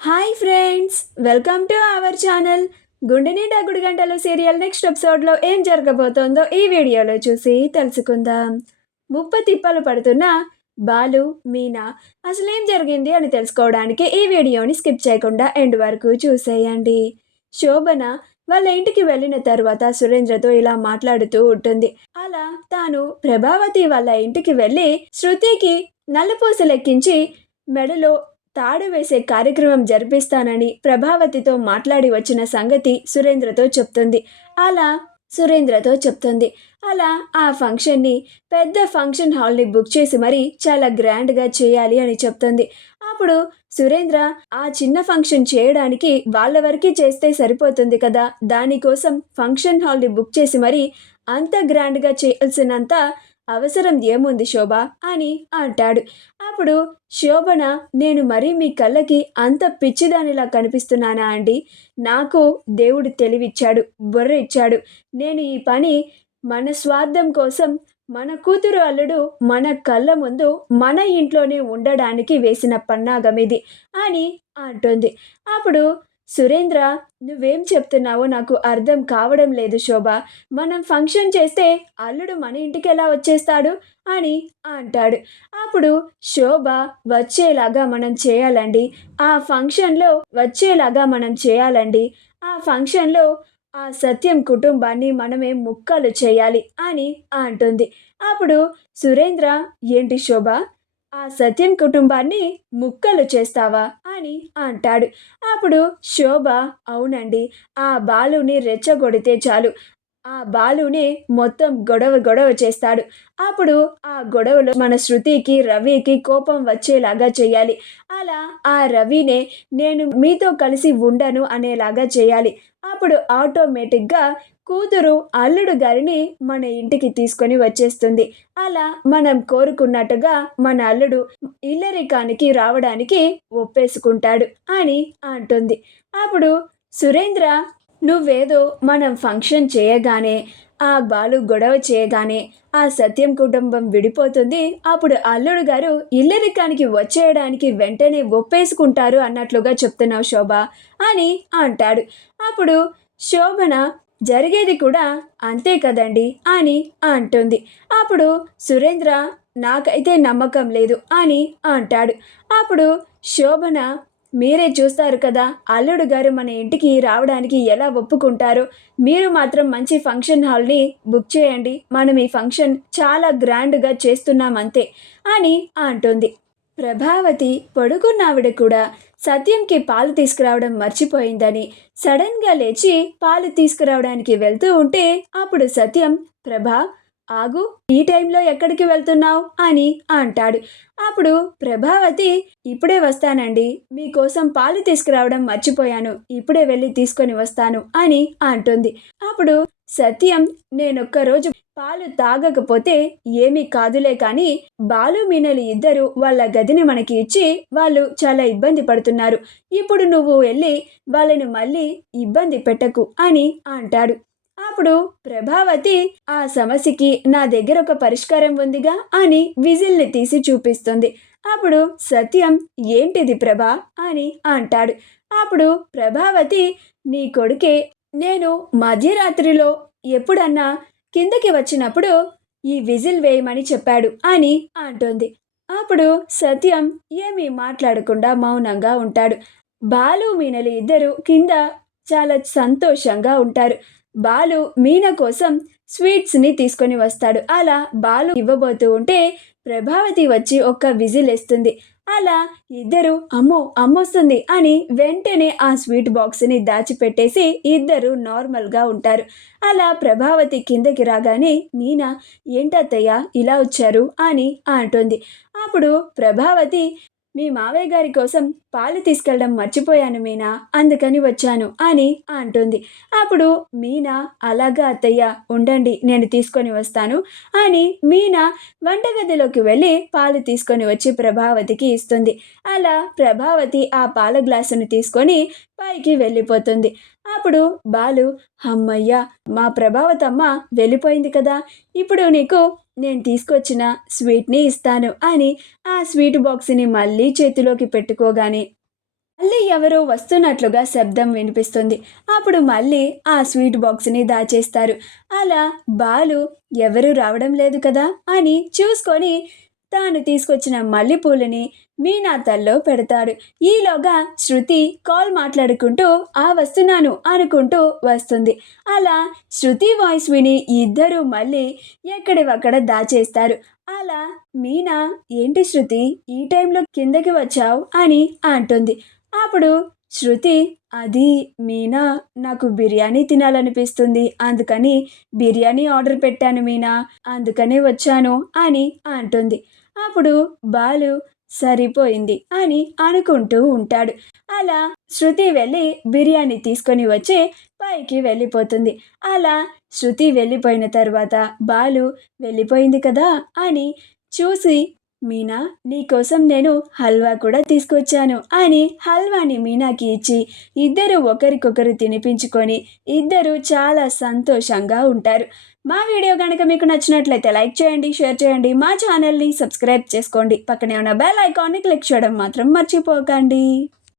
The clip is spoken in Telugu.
Hi friends, welcome to our channel. గుండె నిండా గుడి గంటలు సీరియల్ నెక్స్ట్ ఎపిసోడ్లో ఏం జరగబోతోందో ఈ వీడియోలో చూసి తెలుసుకుందాం. ముప్ప తిప్పలు పడుతున్న బాలు, మీనా అసలేం జరిగింది అని తెలుసుకోవడానికి ఈ వీడియోని స్కిప్ చేయకుండా ఎండ్ వరకు చూసేయండి. శోభన వాళ్ళ ఇంటికి వెళ్ళిన తర్వాత సురేంద్రతో ఇలా మాట్లాడుతూ ఉంటుంది. అలా తాను ప్రభావతి వాళ్ళ ఇంటికి వెళ్ళి శృతికి నల్లపూసలెక్కించి మెడలో తాడు వేసే కార్యక్రమం జరిపిస్తానని ప్రభావతితో మాట్లాడి వచ్చిన సంగతి సురేంద్రతో చెప్తుంది. అలా ఆ ఫంక్షన్ని పెద్ద ఫంక్షన్ హాల్ని బుక్ చేసి మరీ చాలా గ్రాండ్గా చేయాలి అని చెప్తుంది. అప్పుడు సురేంద్ర ఆ చిన్న ఫంక్షన్ చేయడానికి వాళ్ళ వరకు చేస్తే సరిపోతుంది కదా, దానికోసం ఫంక్షన్ హాల్ని బుక్ చేసి మరీ అంత గ్రాండ్గా చేయాల్సినంత అవసరం ఏముంది శోభ అని అంటాడు. అప్పుడు శోభన, నేను మరీ మీ కళ్ళకి అంత పిచ్చిదానిలా కనిపిస్తున్నానా అండి? నాకు దేవుడు తెలివిచ్చాడు, బుర్ర ఇచ్చాడు. నేను ఈ పని మన స్వార్థం కోసం, మన కూతురు అల్లుడు మన కళ్ళ ముందు మన ఇంట్లోనే ఉండడానికి వేసిన పన్నాగం ఇది అని అంటుంది. అప్పుడు సురేంద్ర, నువ్వేం చెప్తున్నావో నాకు అర్థం కావడం లేదు శోభ. మనం ఫంక్షన్ చేస్తే అల్లుడు మన ఇంటికి ఎలా వచ్చేస్తాడు అని అంటాడు. అప్పుడు శోభ, వచ్చేలాగా మనం చేయాలండి, ఆ ఫంక్షన్లో వచ్చేలాగా మనం చేయాలండి, ఆ ఫంక్షన్లో ఆ సత్యం కుటుంబాన్ని మనమే ముక్కలు చేయాలి అని అంటుంది. అప్పుడు సురేంద్ర, ఏంటి శోభ, ఆ సత్యం కుటుంబాన్ని ముక్కలు చేస్తావా అని అంటాడు. అప్పుడు శోభ, అవునండి, ఆ బాలుని రెచ్చగొడితే చాలు, ఆ బాలునే మొత్తం గొడవ చేస్తాడు. అప్పుడు ఆ గొడవలో మన శృతికి రవికి కోపం వచ్చేలాగా చేయాలి. అలా ఆ రవినే నేను మీతో కలిసి ఉండను అనేలాగా చేయాలి. అప్పుడు ఆటోమేటిక్గా కూతురు అల్లుడు గారిని మన ఇంటికి తీసుకొని వచ్చేస్తుంది. అలా మనం కోరుకున్నట్టుగా మన అల్లుడు ఇల్లరికానికి రావడానికి ఒప్పేసుకుంటాడు అని అంటుంది. అప్పుడు సురేంద్ర, నువ్వేదో మనం ఫంక్షన్ చేయగానే, ఆ బాలు గొడవ చేయగానే ఆ సత్యం కుటుంబం విడిపోతుంది, అప్పుడు అల్లుడు గారు ఇల్లరికానికి వచ్చేయడానికి వెంటనే ఒప్పేసుకుంటారు అన్నట్లుగా చెప్తున్నావు శోభ అని అంటాడు. అప్పుడు శోభన, జరిగేది కూడా అంతే కదండి అని అంటుంది. అప్పుడు సురేంద్ర, నాకైతే నమ్మకం లేదు అని అంటాడు. అప్పుడు శోభన, మీరే చూస్తారు కదా అల్లుడు గారు మన ఇంటికి రావడానికి ఎలా ఒప్పుకుంటారో, మీరు మాత్రం మంచి ఫంక్షన్ హాల్ని బుక్ చేయండి, మనం ఈ ఫంక్షన్ చాలా గ్రాండ్గా చేస్తున్నామంతే అని అంటుంది. ప్రభావతి పొడుగున్నావిడ కూడా సత్యంకి పాలు తీసుకురావడం మర్చిపోయిందని సడన్గా లేచి పాలు తీసుకురావడానికి వెళ్తూ ఉంటే అప్పుడు సత్యం, ప్రభా, ఆగు, ఈ టైంలో ఎక్కడికి వెళ్తున్నావు అని అంటాడు. అప్పుడు ప్రభావతి, ఇప్పుడే వస్తానండి, మీకోసం పాలు తీసుకురావడం మర్చిపోయాను, ఇప్పుడే వెళ్ళి తీసుకొని వస్తాను అని అంటుంది. అప్పుడు సత్యం, నేనొక్కరోజు పాలు తాగకపోతే ఏమీ కాదులే కానీ బాలు మీనలు ఇద్దరు వాళ్ళ గదిని మనకి ఇచ్చి వాళ్ళు చాలా ఇబ్బంది పడుతున్నారు, ఇప్పుడు నువ్వు వెళ్ళి వాళ్ళని మళ్ళీ ఇబ్బంది పెట్టకు అని అంటాడు. అప్పుడు ప్రభావతి, ఆ సమస్యకి నా దగ్గర ఒక పరిష్కారం ఉందిగా అని విజిల్ని తీసి చూపిస్తుంది. అప్పుడు సత్యం, ఏంటిది ప్రభా అని అంటాడు. అప్పుడు ప్రభావతి, నీ కొడుకే నేను మధ్యరాత్రిలో ఎప్పుడన్నా కిందకి వచ్చినప్పుడు ఈ విజిల్ వేయమని చెప్పాడు అని అంటుంది. అప్పుడు సత్యం ఏమీ మాట్లాడకుండా మౌనంగా ఉంటాడు. బాలు మీనలు ఇద్దరు కింద చాలా సంతోషంగా ఉంటారు. బాలు మీన కోసం స్వీట్స్ని తీసుకొని వస్తాడు. అలా బాలు ఇవ్వబోతూ ఉంటే ప్రభావతి వచ్చి ఒక్క విజిల్ వేస్తుంది. అలా ఇద్దరు అమ్మో అమ్మొస్తుంది అని వెంటనే ఆ స్వీట్ బాక్స్ని దాచిపెట్టేసి ఇద్దరు నార్మల్గా ఉంటారు. అలా ప్రభావతి కిందకి రాగానే మీనా, ఏంటత్తయ్య ఇలా వచ్చారు అని అంటుంది. అప్పుడు ప్రభావతి, మీ మావయ్య గారి కోసం పాలు తీసుకెళ్ళడం మర్చిపోయాను మీనా, అందుకని వచ్చాను అని అంటుంది. అప్పుడు మీనా, అలాగా అత్తయ్య, ఉండండి నేను తీసుకొని వస్తాను అని మీనా వంటగదిలోకి వెళ్ళి పాలు తీసుకొని వచ్చి ప్రభావతికి ఇస్తుంది. అలా ప్రభావతి ఆ పాల గ్లాసును తీసుకొని పైకి వెళ్ళిపోతుంది. అప్పుడు బాలు, అమ్మయ్య, మా ప్రభావతమ్మ వెళ్ళిపోయింది కదా, ఇప్పుడు నీకు నేను తీసుకొచ్చిన స్వీట్ని ఇస్తాను అని ఆ స్వీట్ బాక్స్ని మళ్ళీ చేతిలోకి పెట్టుకోగానే మళ్ళీ ఎవరో వస్తున్నట్లుగా శబ్దం వినిపిస్తుంది. అప్పుడు మళ్ళీ ఆ స్వీట్ బాక్స్ని దాచేస్తారు. అలా బాలు ఎవరు రావడం లేదు కదా అని చూసుకొని తాను తీసుకొచ్చిన మల్లెపూలని మీనా తల్లో పెడతాడు. ఈలోగా శృతి కాల్ మాట్లాడుకుంటూ వస్తున్నాను అనుకుంటూ వస్తుంది. అలా శృతి వాయిస్ విని ఇద్దరూ మళ్ళీ ఎక్కడివక్కడ దాచేస్తారు. అలా మీనా ఏంటి శృతి ఈ టైంలో కిందకి వచ్చావు అని అంటుంది. అప్పుడు శృతి అది మీనా నాకు బిర్యానీ తినాలనిపిస్తుంది, అందుకని బిర్యానీ ఆర్డర్ పెట్టాను మీనా, అందుకనే వచ్చాను అని అంటుంది. అప్పుడు బాలు సరిపోయింది అని అనుకుంటూ ఉంటాడు. అలా శృతి వెళ్ళి బిర్యానీ తీసుకొని వచ్చి పైకి వెళ్ళిపోతుంది. అలా శృతి వెళ్ళిపోయిన తర్వాత బాలు వెళ్ళిపోయింది కదా అని చూసి మీనా నీకోసం నేను హల్వా కూడా తీసుకొచ్చాను అని హల్వాని మీనాకి ఇచ్చి ఇద్దరు ఒకరికొకరు తినిపించుకొని ఇద్దరు చాలా సంతోషంగా ఉంటారు. మా వీడియో కనుక మీకు నచ్చినట్లయితే లైక్ చేయండి, షేర్ చేయండి, మా ఛానల్ని సబ్స్క్రైబ్ చేసుకోండి, పక్కనే ఉన్న బెల్ ఐకాన్ని క్లిక్ చేయడం మాత్రం మర్చిపోకండి.